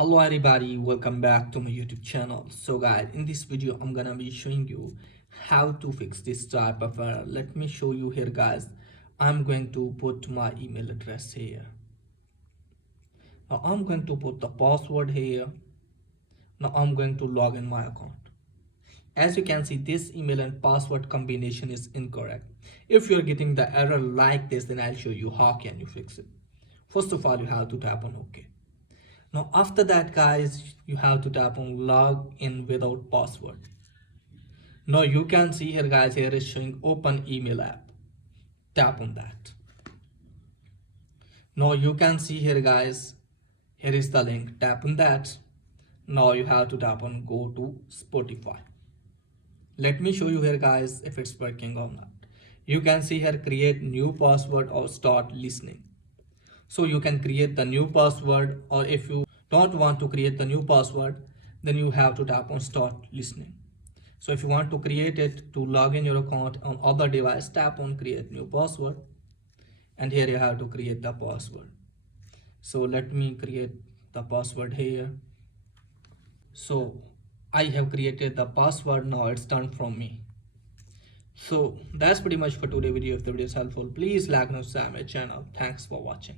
Hello everybody, welcome back to my YouTube channel. So guys, in this video I'm gonna be showing you how to fix this type of error. Let me show you here guys. I'm going to put my email address here. Now I'm going to put the password here. Now I'm going to log in my account. As you can see, this email and password combination is incorrect. If you're getting the error like this, then I'll show you how can you fix it. First of all, you have to tap on OK. Now after that guys, you have to tap on log in without password. Now you can see here guys, here is showing open email app. Tap on that. Now you can see here guys, here is the link. Tap on that. Now you have to tap on go to Spotify. Let me show you here guys if it's working or not. You can see here create new password or start listening. So you can create the new password, or if you don't want to create the new password, then you have to tap on start listening. So if you want to create it to log in your account on other device, tap on create new password, and here you have to create the password. So let me create the password here. So I have created the password. Now it's done from me. So that's pretty much for today's video. If the video is helpful, please like and subscribe my channel. Thanks for watching.